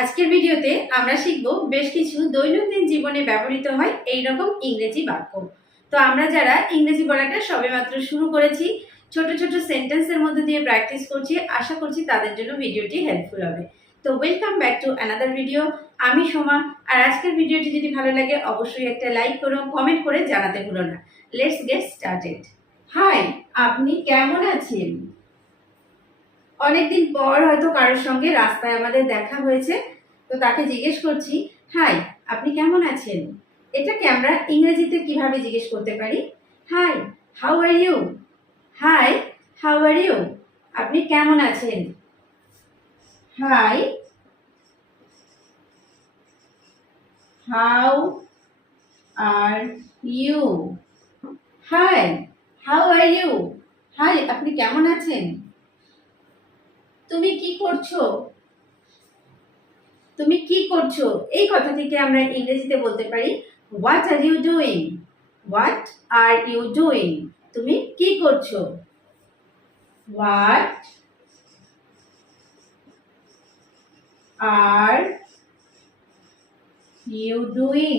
আজকের ভিডিওতে আমরা শিখব বেশ কিছু দৈনন্দিন জীবনে ব্যবহৃত হয় এই রকম ইংরেজি বাক্য। তো আমরা যারা ইংরেজি বলাটা সবেমাত্র শুরু করেছি, ছোট ছোট সেন্টেন্সের মধ্যে দিয়ে প্র্যাকটিস করছি, আশা করছি তাদের জন্য ভিডিওটি হেল্পফুল হবে। তো welcome back to another video. আমি সোমা। আর আজকের ভিডিওটি যদি ভালো লাগে অবশ্যই একটা লাইক করো, কমেন্ট করে জানাতে ভুলো না। Let's get started. হাই, আপনি কেমন আছেন? অনেকদিন পর হয়তো কারোর সঙ্গে রাস্তায় আমাদের দেখা হয়েছে, তো তাকে জিজ্ঞেস করছি, হাই, আপনি কেমন আছেন? এটাকে আমরা ইংরেজিতে কিভাবে জিজ্ঞেস করতে পারি? Hi, how are you? Hi, how are you? আপনি কেমন আছেন? Hi, how are you? Hi, how are you? Hi, আপনি কেমন আছেন? তুমি কি করছো? তুমি কি করছো? এই কথা থেকে আমরা ইংরেজিতে বলতে পারি what are you doing? What are you doing? তুমি কি করছো? What are you doing?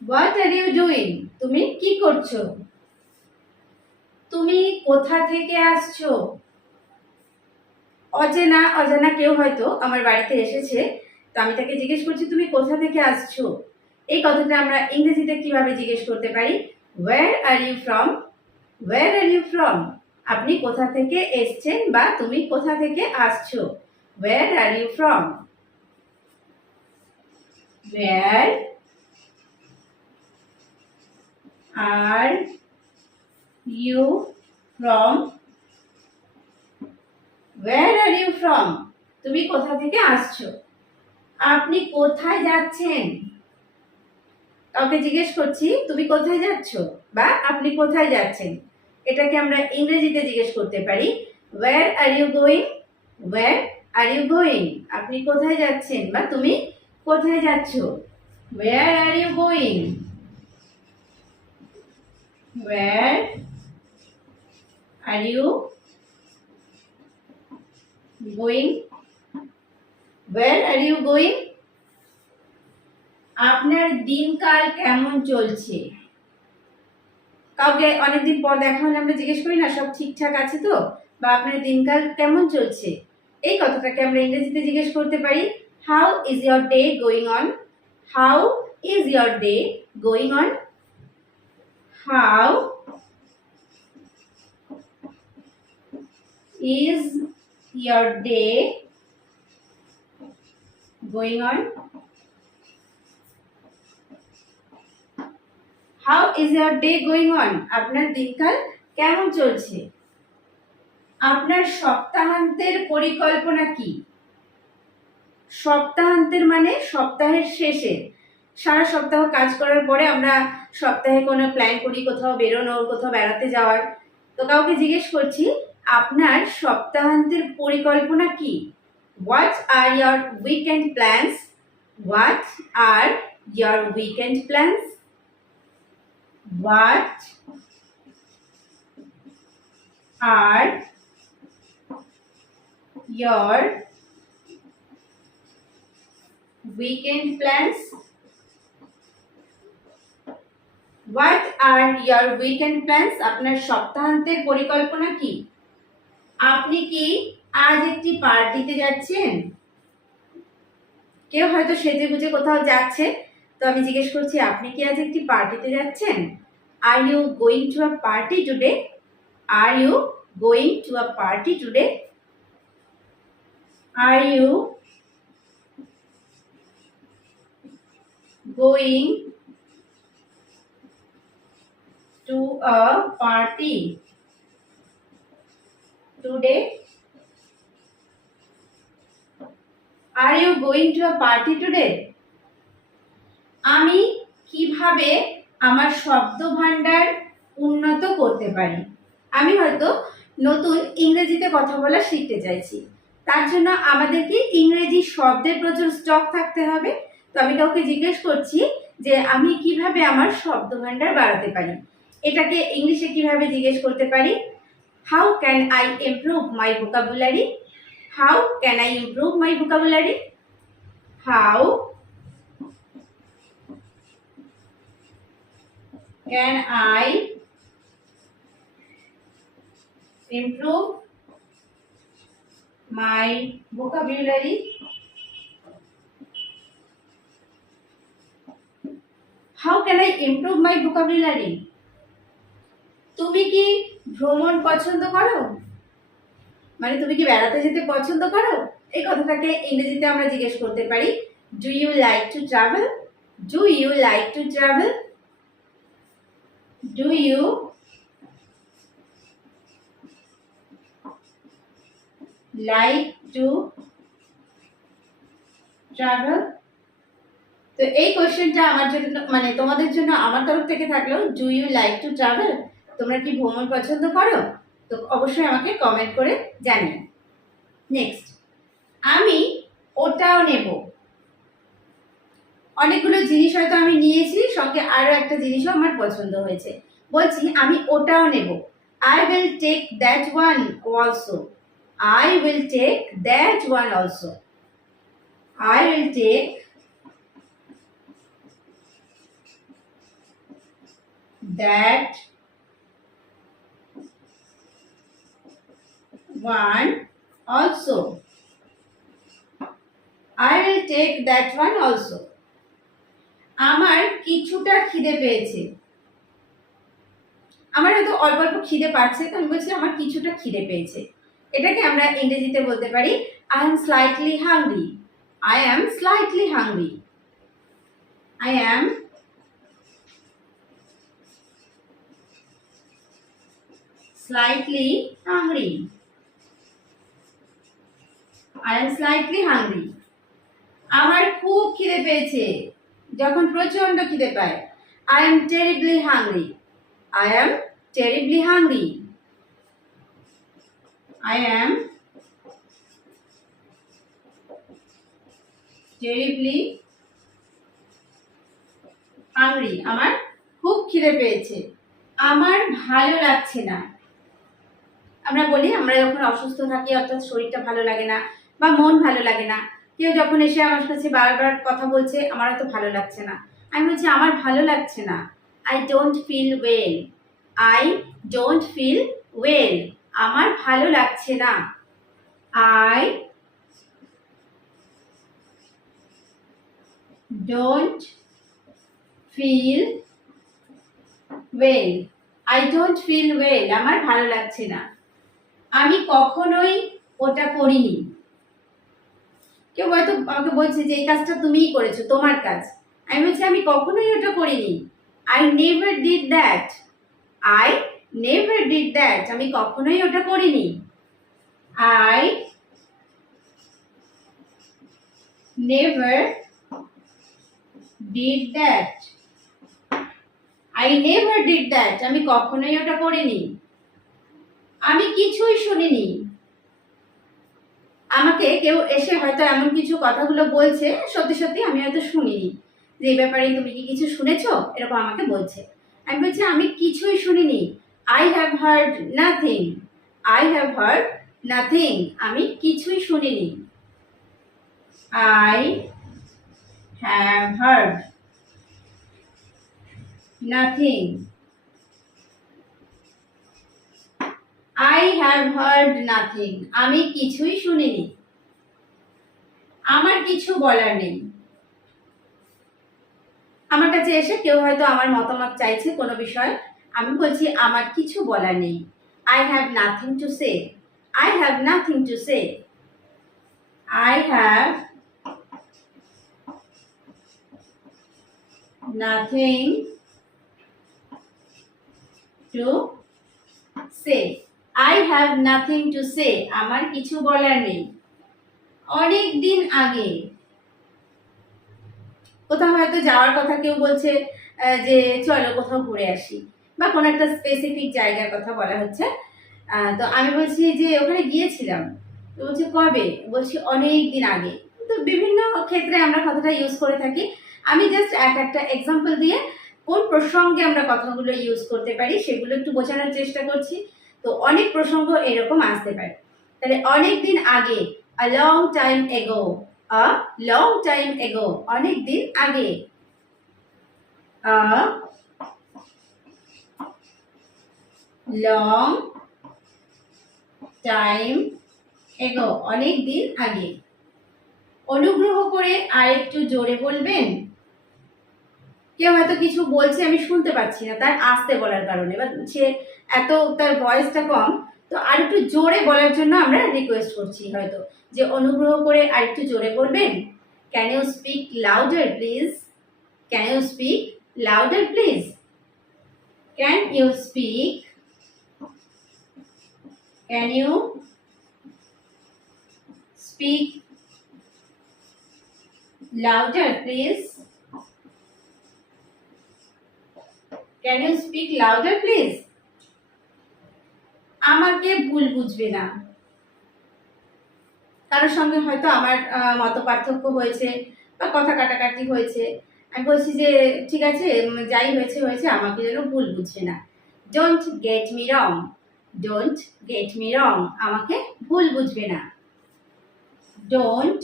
What are you doing? তুমি কি করছো? তুমি কোথা থেকে আসছো? অজানা অজানা কেউ হয়তো আমার বাড়িতে এসেছে, তো আমি তাকে জিজ্ঞেস করছি তুমি কোথা থেকে আসছো। এই কথাটা আমরা ইংরেজিতে কিভাবে জিজ্ঞেস করতে পারি? Where are you from? Where are you from? আপনি কোথা থেকে এসছেন বা তুমি কোথা থেকে আসছো? Where are you from? Where are you from? Where are you from? তুমি কোথা থেকে আসছো? আপনি কোথায় যাচ্ছেন? কাউকে জিজ্ঞেস করছি তুমি কোথায় যাচ্ছ বা আপনি কোথায় যাচ্ছেন। এটাকে আমরা ইংরেজিতে জিজ্ঞেস করতে পারি where are you going? Where are you going? আপনি কোথায় যাচ্ছেন বা তুমি কোথায় যাচ্ছ? Where are you going? Where are you going? Where are you going? আপনার দিনকাল কেমন চলছে? কাউকে অনেকদিন পর দেখা হলে আমরা জিজ্ঞেস করি না সব ঠিকঠাক আছে তো, বা আপনার দিনকাল কেমন চলছে। এই কথাটাকে আমরা ইংরেজিতে জিজ্ঞেস করতে পারি how is your day going on? How is your day going on? How is your day going on? How is your day going on? আপনার দিনকাল কেমন চলছে? আপনার সপ্তাহান্তের পরিকল্পনা কি? সপ্তাহান্তের মানে সপ্তাহের শেষে। সারা সপ্তাহ কাজ করার পরে আমরা সপ্তাহে কোনো প্ল্যান করি, কোথাও বেরোনোর, কোথাও বেড়াতে যাওয়ার। তো কাউকে জিজ্ঞেস করছি আপনার সপ্তাহান্তের পরিকল্পনা কি? What are your weekend plans? What are your weekend plans? What are your weekend plans? What are your weekend plans? আপনার সপ্তাহান্তের পরিকল্পনা কি? আপনি কি আজ একটি পার্টিতে যাচ্ছেন? কেউ হয়তো সেজে গুজে কোথাও যাচ্ছে, তো আমি জিজ্ঞেস করছি আপনি কি আজ একটি পার্টিতে যাচ্ছেন? Are you going to a party today? Are you going to a party today? Are you going to a party today? Are you going to a party today? আমি কিভাবে আমার শব্দ ভান্ডার উন্নত করতে পারি? আমি হয়তো নতুন ইংরেজিতে কথা বলা শিখতে চাইছি, তার জন্য আমাদেরকে ইংরেজি শব্দের প্রচুর স্টক থাকতে হবে। তো আমি কাউকে জিজ্ঞেস করছি যে আমি কিভাবে আমার শব্দ ভান্ডার বাড়াতে পারি। এটাকে ইংলিশে কিভাবে জিজ্ঞেস করতে পারি? How can I improve my vocabulary? How can I improve my vocabulary? How can I improve my vocabulary? How can I improve my vocabulary? তুমি কি ভ্রমণ পছন্দ করো? মানে তুমি কি বেড়াতে যেতে পছন্দ করো? এই কথাটাকে ইংরেজিতে আমরা জিজ্ঞেস করতে পারি, do you like to travel? Do you like to travel? Do you like to travel? তো এই কোশ্চেনটা আমার জন্য মানে তোমাদের জন্য আমার তরফ থেকে থাকলো, do you like to travel? তোমরা কি ভ্রমণ পছন্দ করো? তো অবশ্যই আমাকে কমেন্ট করে জানিও। নেক্সট, আমি ওটাও নেব। অনেকগুলো জিনিস হয়তো আমি নিয়েছি, সঙ্গে আরো একটা জিনিসও আমার পছন্দ হয়েছে। বলছি আমি ওটাও নেব। I will take that one also. I will take that one also. I will take that one also. I will take that one also. আমার কিছুটা খিদে পেয়েছে। আমার হয়তো অল্প অল্প খিদে পাচ্ছে, তো আমি বলছি আমার কিছুটা খিদে পেয়েছে। এটাকে আমরা ইংরেজিতে বলতে পারি I am slightly hungry. I am slightly hungry. I am slightly hungry. I am slightly hungry. আমার খুব খিদে পেয়েছে, যখন প্রচন্ড খিদে পায়। I am terribly hungry. I am terribly hungry. I am terribly hungry. আমার খুব খিদে পেয়েছে। আমার ভালো লাগছে না। আমরা বলি আমরা যখন অসুস্থ থাকি, অর্থাৎ শরীরটা ভালো লাগে না বা মন ভালো লাগে না, কেউ যখন এসে আমার কাছে বারবার কথা বলছে আমার তো ভালো লাগছে না, আমি বলছি আমার ভালো লাগছে না। I don't feel well. I don't feel well. আমার ভালো লাগছে না। I don't feel well. I don't feel well. আমার ভালো লাগছে না। আমি কখনোই ওটা করিনি। কেউ হয়তো আমাকে বলছে যে এই কাজটা তুমিই করেছো, তোমার কাজ। আমি বলছি আমি কখনোই ওটা করিনি। I never did that. I never did that. আমি কখনোই ওটা করিনি। I never did that. I never did that. আমি কখনোই ওটা করিনি। আমি কিছুই শুনিনি। আমাকে কেউ এসে হয়তো এমন কিছু কথাগুলো বলছে, সত্যি সত্যি আমি হয়তো শুনিনি, যে এই ব্যাপারে তুমি কি কিছু শুনেছো, এরকম আমাকে বলছে। আমি বলছি আমি কিছুই শুনিনি। I have heard nothing. I have heard nothing. আমি কিছুই শুনিনি। I have heard nothing. I have heard nothing. আমি কিছুই শুনিনি। আমার কিছু বলার নেই। আমার কাছে এসে কেউ হয়তো আমার মতামত চাইছে কোনো বিষয়, আমি বলছি আমার কিছু বলার নেই। I have nothing to say. I have nothing to say. I have nothing to say. I have nothing to say. আমার কিছু বলার নেই। অনেক দিন আগে কোথাও হয়তো যাওয়ার কথা কেউ বলছে, যে চলো কোথাও ঘুরে আসি, বা কোনো একটা স্পেসিফিক জায়গার কথা বলা হচ্ছে। তো আমি বলছি যে ওখানে গিয়েছিলাম। তো বলছে কবে? বলছি অনেক দিন আগে। তো বিভিন্ন ক্ষেত্রে আমরা কথাটা ইউজ করে থাকি। আমি জাস্ট একটা এক্সাম্পল দিয়ে কোন প্রসঙ্গে আমরা কথাগুলো ইউজ করতে পারি সেগুলো একটু বোঝানোর চেষ্টা করছি। তো অনেক প্রসঙ্গ এরকম আসতে পারে। তাহলে অনেক দিন আগে a long time ago, a long time ago, অনেক দিন আগে, a long time ago, অনেক দিন আগে। অনুগ্রহ করে আরেকটু জোরে বলবেন। কেউ হয়তো কিছু বলছে আমি শুনতে পাচ্ছি না, তার আস্তে বলার কারণে, বা সে এত তার ভয়েসটা কম, তো আর একটু জোরে বলার জন্য আমরা রিকোয়েস্ট করছি হয়তো যে অনুগ্রহ করে আর একটু জোরে বলবেন। Can you speak louder please? Can you speak louder please? Can you speak, can you speak louder please? Can you speak louder please? আমাকে ভুল বুঝবে না। কারোর সঙ্গে হয়তো আমার মত পার্থক্য হয়েছে বা কথা কাটাকাটি হয়েছে, আমি বলছি যে ঠিক আছে, যাই হয়েছে হয়েছে, আমাকে যেন ভুল বুঝবে না। Don't get me wrong, don't get me রং, আমাকে ভুল বুঝবে না। Don't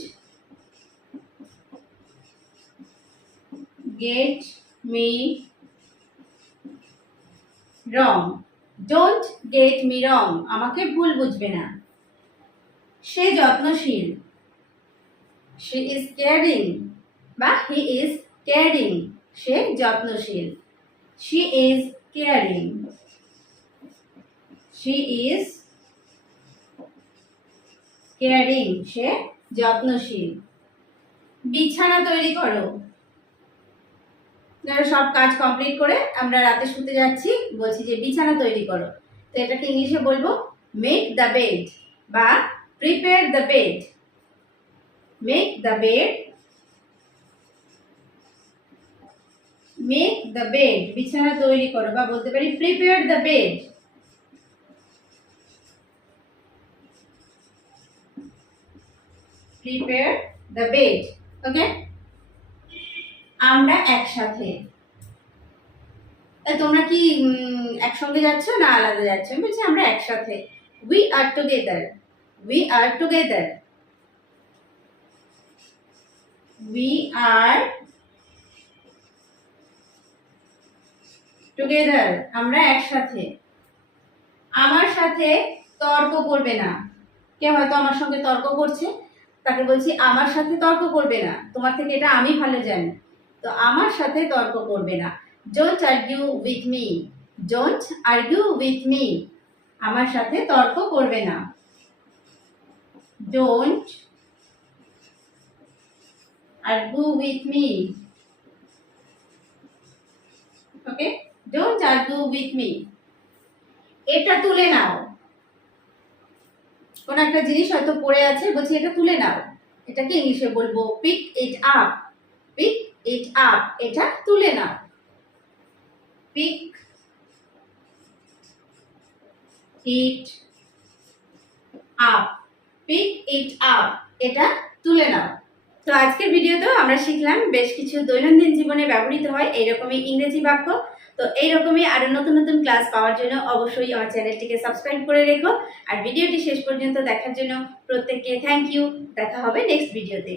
get me wrong, don't get me রং, আমাকে ভুল বুঝবে না। সে যত্নশীল, she is caring বা he is caring, সে যত্নশীল, she is caring, she is caring, সে যত্নশীল। বিছানা তৈরি করো। ধরো সব কাজ কমপ্লিট করে আমরা রাতে শুতে যাচ্ছি, বলছি যে বিছানা তৈরি করো, তো এটাকে ইংলিশে বলবো মেক দ্য বেড বা prepare the bed. Make the bed, make the bed, বিছানা তৈরি করো, বা বলতে পারি prepare the bed. Prepare the bed, okay. আমরা একসাথে, তোমরা কি একসঙ্গে যাচ্ছ না আলাদা যাচ্ছ? আমি বলছি আমরা একসাথে, we are together, we are together, we are together, আমরা একসাথে। আমার সাথে তর্ক করবে না। কেউ হয়তো আমার সঙ্গে তর্ক করছে, তাকে বলছি আমার সাথে তর্ক করবে না, তোমার থেকে এটা আমি ভালো জানি, তো আমার সাথে তর্ক করবে না। Don't argue with me, don't argue with me, আমার সাথে তর্ক করবে না। Don't argue with me, okay, don't argue with me. এটা তুলে নাও। কোন একটা জিনিস হয়তো পড়ে আছে, বলছি এটা তুলে নাও, এটাকে ইংলিশে বলবো pick it up, pick it up, এটা তুলে নাও। Pick it up, pick it up, এটা তুলে নাও। তো আজকের ভিডিওতেও আমরা শিখলাম বেশ কিছু দৈনন্দিন জীবনে ব্যবহৃত হয় এইরকমই ইংরেজি বাক্য। তো এইরকমই আরো নতুন নতুন ক্লাস পাওয়ার জন্য অবশ্যই আমার চ্যানেলটিকে সাবস্ক্রাইব করে রেখো। আর ভিডিওটি শেষ পর্যন্ত দেখার জন্য প্রত্যেককে থ্যাংক ইউ। দেখা হবে নেক্সট ভিডিওতে।